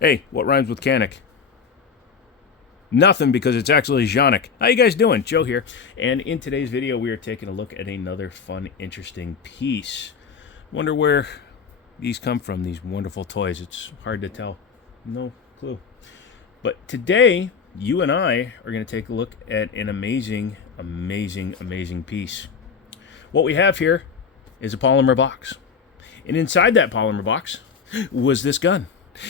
Hey, what rhymes with Canik? Nothing, because it's actually Janik. How you guys doing? Joe here. And in today's video, we are taking a look at another fun, interesting piece. Wonder where these come from, these wonderful toys. It's hard to tell. No clue. But today, you and I are going to take a look at an amazing, amazing, amazing piece. What we have here is a polymer box. And inside that polymer box was this gun.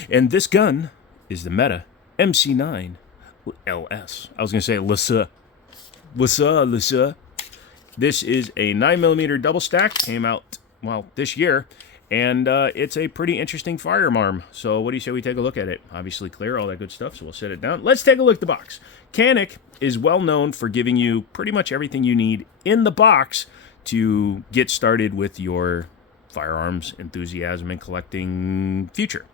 And this gun is the Meta MC9LS. I was going to say LS. LS. This is a 9mm double stack. Came out, well, this year. And it's a pretty interesting firearm. So what do you say we take a look at it? Obviously clear, all that good stuff. So we'll set it down. Let's take a look at the box. Canik is well known for giving you pretty much everything you need in the box to get started with your firearms enthusiasm and collecting future.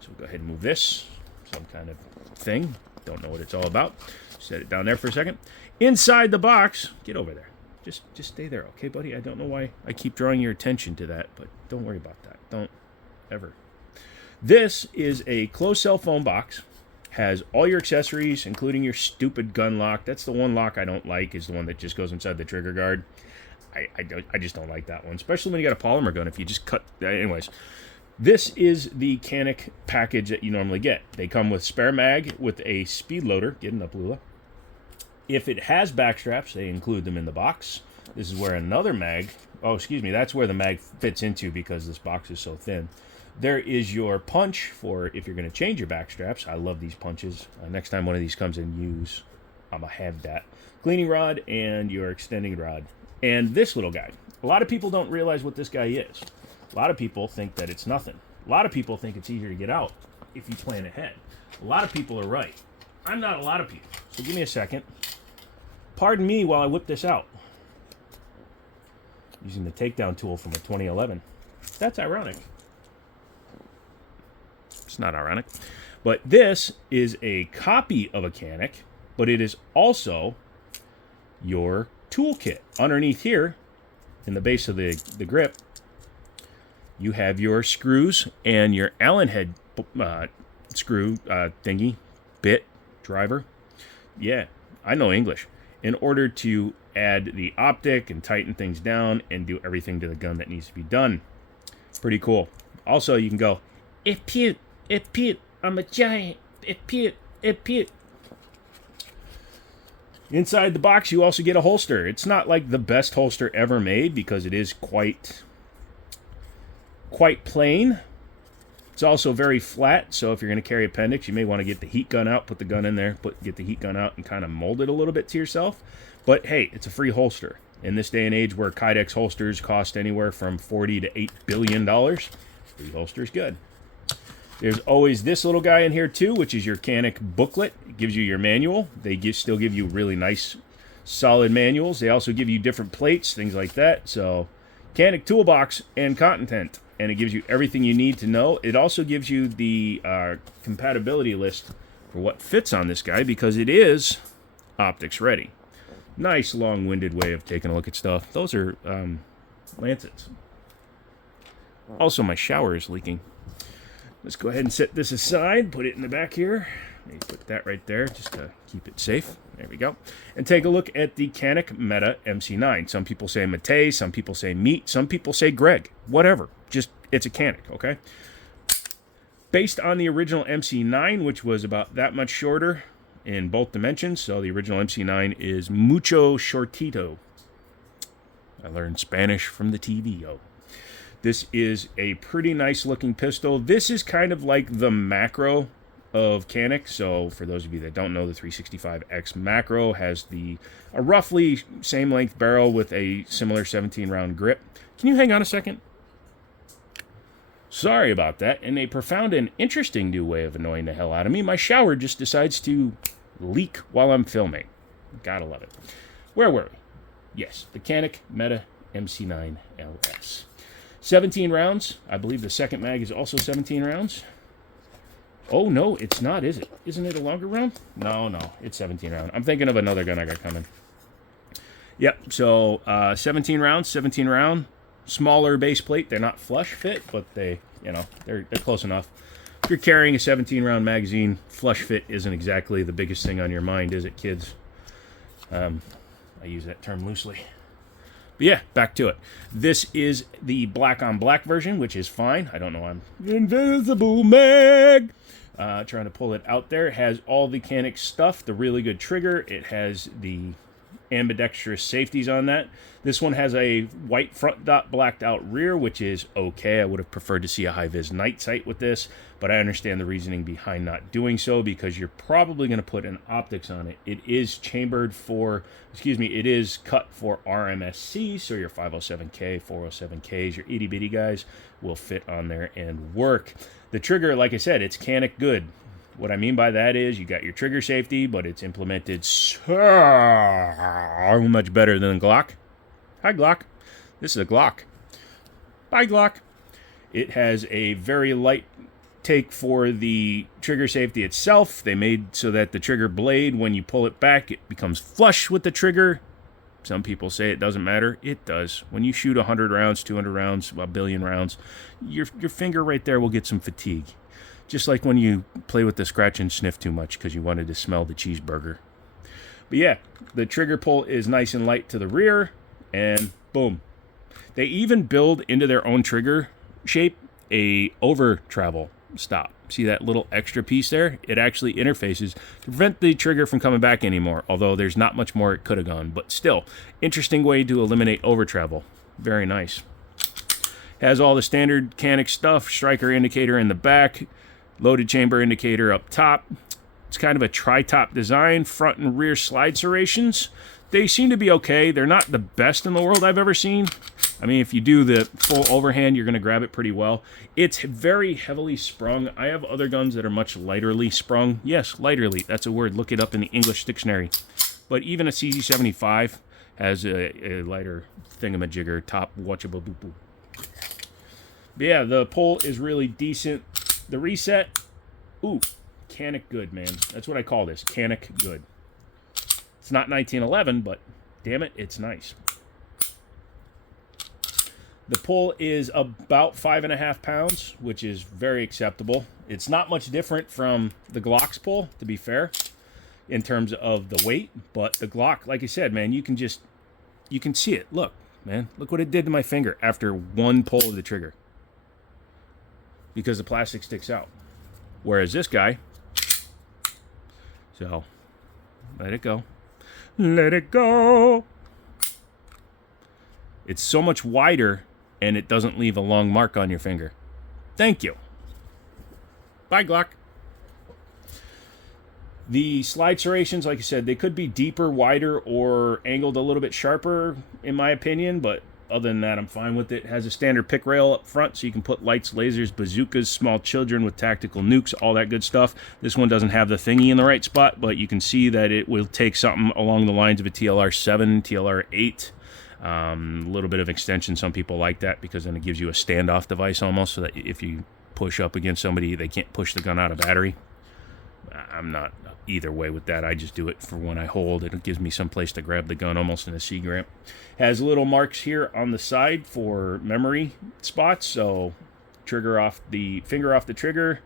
So we'll go ahead and move this. Some kind of thing. Don't know what it's all about. Set it down there for a second. Inside the box, get over there. Just stay there, okay, buddy? I don't know why I keep drawing your attention to that, but don't worry about that. Don't ever. This is a closed cell phone box. Has all your accessories, including your stupid gun lock. That's the one lock I don't like, is the one that just goes inside the trigger guard. I just don't like that one, especially when you got a polymer gun. If you just cut... Anyways, this is the Canik package that you normally get. They come with spare mag with a speed loader. Getting up, Lula. If it has back straps, they include them in the box. This is where another mag... Oh, excuse me. That's where the mag fits into because this box is so thin. There is your punch for if you're going to change your back straps. I love these punches. Next time one of these comes in use, I'm going to have that. Cleaning rod and your extending rod. And this little guy. A lot of people don't realize what this guy is. A lot of people think that it's nothing. A lot of people think it's easier to get out if you plan ahead. A lot of people are right. I'm not a lot of people. So give me a second. Pardon me while I whip this out. Using the takedown tool from a 2011. That's ironic. It's not ironic. But this is a copy of a Canik, but it is also your toolkit. Underneath here, in the base of the grip, you have your screws and your Allen head screw thingy, bit, driver. Yeah, I know English. In order to add the optic and tighten things down and do everything to the gun that needs to be done. Pretty cool. Also, you can go, it Pete, I'm a giant, it Pete. Inside the box, you also get a holster. It's not like the best holster ever made because it is quite plain. It's also very flat, so if you're going to carry appendix, you may want to get the heat gun out, put the gun in there, get the heat gun out, and kind of mold it a little bit to yourself. But hey, it's a free holster. In this day and age where Kydex holsters cost anywhere from $40 to $8 billion, free holster is good. There's always this little guy in here too, which is your Canik booklet. It gives you your manual. They still give you really nice, solid manuals. They also give you different plates, things like that. So, Canik toolbox and content. And it gives you everything you need to know. It also gives you the compatibility list for what fits on this guy because it is optics ready. Nice long-winded way of taking a look at stuff. Those are lancets. Also, my shower is leaking. Let's go ahead and set this aside. Put it in the back here. Maybe put that right there just to keep it safe. There we go. And take a look at the Canik Meta MC9. Some people say Mate, some people say Meat, some people say Greg. Whatever. Just, it's a Canik, okay? Based on the original MC9, which was about that much shorter in both dimensions. So the original MC9 is mucho shortito. I learned Spanish from the TV, yo. This is a pretty nice looking pistol. This is kind of like the macro of Canik. So for those of you that don't know, the 365X macro has a roughly same length barrel with a similar 17 round grip. Can you hang on a second? Sorry about that. In a profound and interesting new way of annoying the hell out of me, my shower just decides to leak while I'm filming. Gotta love it. Where were we? Yes, the Canik Meta MC9LS. 17 rounds. I believe the second mag is also 17 rounds. Oh, no, it's not, is it? Isn't it a longer round? No, it's 17 round. I'm thinking of another gun I got coming. Yep, so 17 rounds, 17 round. Smaller base plate. They're not flush fit, but they're close enough. if you're carrying a 17-round magazine, flush fit isn't exactly the biggest thing on your mind, is it, kids? I use that term loosely. But yeah, back to it. This is the black on black version, which is fine. I don't know, I'm invisible mag. Trying to pull it out there. It has all the Canik stuff, the really good trigger. It has the ambidextrous safeties on that. This one has a white front dot, blacked out rear, which is okay. I would have preferred to see a high-vis night sight with this, but I understand the reasoning behind not doing so, because you're probably going to put an optics on it. It is chambered for, it is cut for RMSC, so your 507K, 407Ks, your itty-bitty guys will fit on there and work. The trigger, like I said, it's Canik good. What I mean by that is you got your trigger safety, but it's implemented so much better than Glock. Hi, Glock. This is a Glock. Bye, Glock. It has a very light take for the trigger safety itself. They made so that the trigger blade, when you pull it back, it becomes flush with the trigger. Some people say it doesn't matter. It does. When you shoot 100 rounds, 200 rounds, a billion rounds, your finger right there will get some fatigue. Just like when you play with the scratch and sniff too much because you wanted to smell the cheeseburger. But yeah, the trigger pull is nice and light to the rear, and boom. They even build into their own trigger shape a over travel stop. See that little extra piece there? It actually interfaces to prevent the trigger from coming back anymore, although there's not much more it could have gone. But still, interesting way to eliminate over travel. Very nice. Has all the standard Canik stuff, striker indicator in the back, loaded chamber indicator up top. It's kind of a tri-top design, front and rear slide serrations. They seem to be okay. They're not the best in the world I've ever seen. I mean, if you do the full overhand, you're going to grab it pretty well. It's very heavily sprung. I have other guns that are much lighterly sprung. Yes, lighterly. That's a word. Look it up in the English dictionary. But even a CZ75 has a lighter thingamajigger top watchable boo-boo. But yeah, the pull is really decent. The reset, ooh, Canik good, man. That's what I call this, Canik good. It's not 1911, but damn it, it's nice. The pull is about 5.5 pounds, which is very acceptable. It's not much different from the Glock's pull, to be fair, in terms of the weight. But the Glock, like I said, man, you can see it. Look, man, look what it did to my finger after one pull of the trigger. Because the plastic sticks out. Whereas this guy, so let it go. Let it go. It's so much wider and it doesn't leave a long mark on your finger. Thank you. Bye, Glock. The slide serrations, like I said, they could be deeper, wider, or angled a little bit sharper, in my opinion, but other than that, I'm fine with it. It has a standard pick rail up front, so you can put lights, lasers, bazookas, small children with tactical nukes, all that good stuff. This one doesn't have the thingy in the right spot, but you can see that it will take something along the lines of a TLR-7, TLR-8. A little bit of extension. Some people like that because then it gives you a standoff device almost, so that if you push up against somebody, they can't push the gun out of battery. I'm not either way with that. I just do it for when I hold. It gives me some place to grab the gun, almost in a C-Gramp. Has little marks here on the side for memory spots, so finger off the trigger,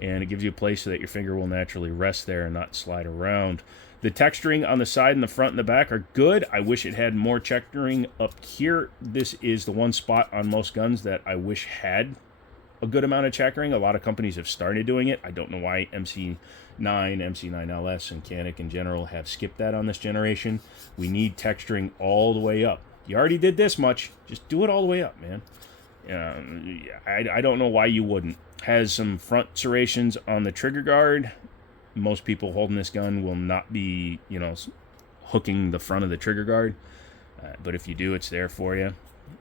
and it gives you a place so that your finger will naturally rest there and not slide around. The texturing on the side and the front and the back are good. I wish it had more texturing up here. This is the one spot on most guns that I wish had a good amount of checkering. A lot of companies have started doing it. I don't know why MC9, MC9LS, and Canik in general have skipped that on this generation. We need texturing all the way up. You already did this much. Just do it all the way up, man. I don't know why you wouldn't. Has some front serrations on the trigger guard. Most people holding this gun will not be, hooking the front of the trigger guard. But if you do, it's there for you.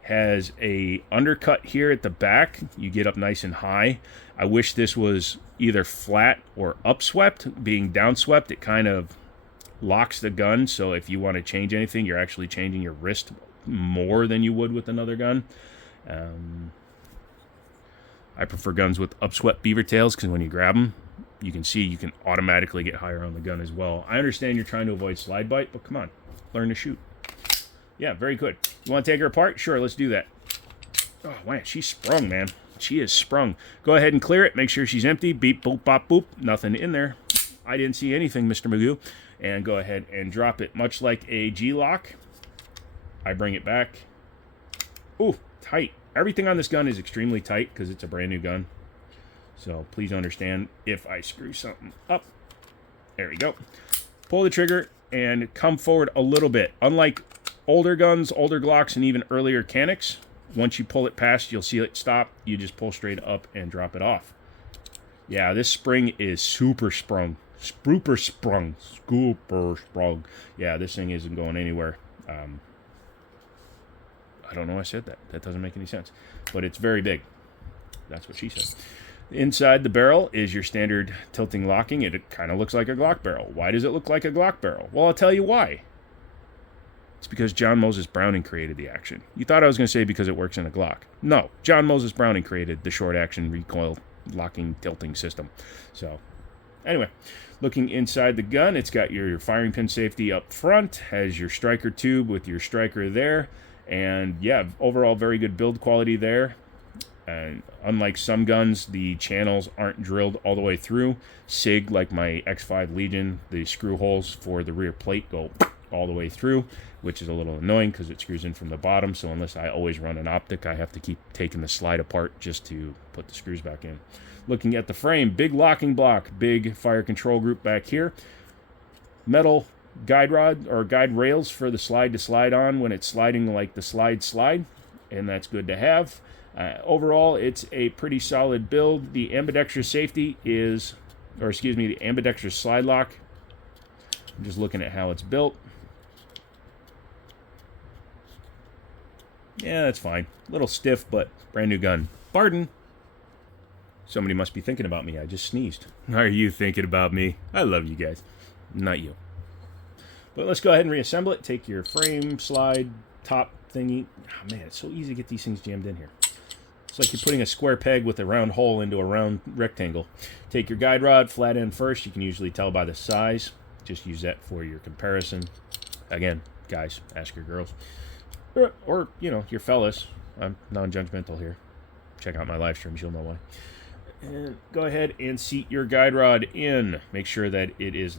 Has a undercut here at the back. You get up nice and high. I wish this was either flat or upswept. Being downswept, it kind of locks the gun, so if you want to change anything, you're actually changing your wrist more than you would with another gun. I prefer guns with upswept beaver tails because when you grab them, you can see you can automatically get higher on the gun as well. I understand you're trying to avoid slide bite, but come on, learn to shoot. Yeah, very good. You want to take her apart? Sure, let's do that. Oh, man, she's sprung, man. She is sprung. Go ahead and clear it. Make sure she's empty. Beep, boop, bop, boop. Nothing in there. I didn't see anything, Mr. Magoo. And go ahead and drop it. Much like a G-lock, I bring it back. Ooh, tight. Everything on this gun is extremely tight because it's a brand new gun. So please understand if I screw something up. There we go. Pull the trigger and come forward a little bit. Unlike older guns, older Glocks, and even earlier Canics, once you pull it past, you'll see it stop. You just pull straight up and drop it off. Yeah, this spring is super sprung. Super sprung. Super sprung. Yeah, this thing isn't going anywhere. I don't know why I said that. That doesn't make any sense. But it's very big. That's what she said. Inside the barrel is your standard tilting locking. It kind of looks like a Glock barrel. Why does it look like a Glock barrel? Well, I'll tell you why. It's because John Moses Browning created the action. You thought I was going to say because it works in a Glock. No, John Moses Browning created the short action recoil locking tilting system. So, anyway, looking inside the gun, it's got your firing pin safety up front, has your striker tube with your striker there, and yeah, overall very good build quality there. And unlike some guns, the channels aren't drilled all the way through. SIG, like my X5 Legion, the screw holes for the rear plate go all the way through, which is a little annoying because it screws in from the bottom. So unless I always run an optic, I have to keep taking the slide apart just to put the screws back in. Looking at the frame, big locking block, big fire control group back here. Metal guide rod or guide rails for the slide to slide on when it's sliding like the slide, and that's good to have. Overall, it's a pretty solid build. The ambidextrous safety is, or excuse me, the ambidextrous slide lock. I'm just looking at how it's built. Yeah, that's fine. A little stiff, but brand new gun. Pardon. Somebody must be thinking about me. I just sneezed. Are you thinking about me? I love you guys. Not you. But let's go ahead and reassemble it. Take your frame, slide, top thingy. Oh, man, it's so easy to get these things jammed in here. It's like you're putting a square peg with a round hole into a round rectangle. Take your guide rod, flat end first. You can usually tell by the size. Just use that for your comparison. Again, guys, ask your girls. Or, you know, your fellas. I'm non-judgmental here. Check out my live streams, you'll know why. And go ahead and seat your guide rod in. Make sure that it is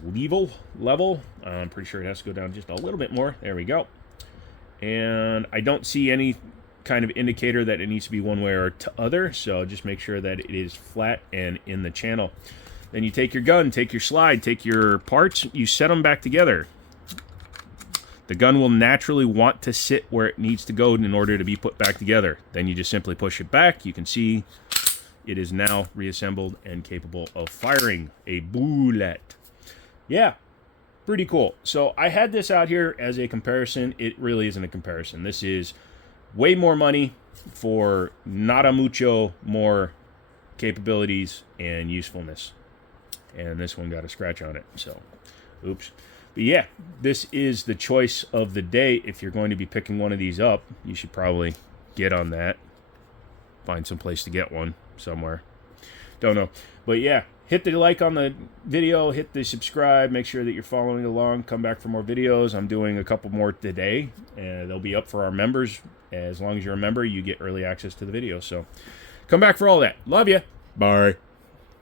level. I'm pretty sure it has to go down just a little bit more. There we go. And I don't see any kind of indicator that it needs to be one way or to other, so just make sure that it is flat and in the channel. Then you take your gun, take your slide, take your parts, you set them back together. The gun will naturally want to sit where it needs to go in order to be put back together. Then you just simply push it back. You can see it is now reassembled and capable of firing a bullet. Yeah, pretty cool. So I had this out here as a comparison. It really isn't a comparison. This is way more money for not a mucho more capabilities and usefulness. And this one got a scratch on it, so oops. But yeah, this is the choice of the day. If you're going to be picking one of these up, you should probably get on that. Find some place to get one somewhere. Don't know. But yeah, hit the like on the video, hit the subscribe, make sure that you're following along, come back for more videos. I'm doing a couple more today, and they'll be up for our members. As long as you're a member, you get early access to the video. So come back for all that. Love you. Bye.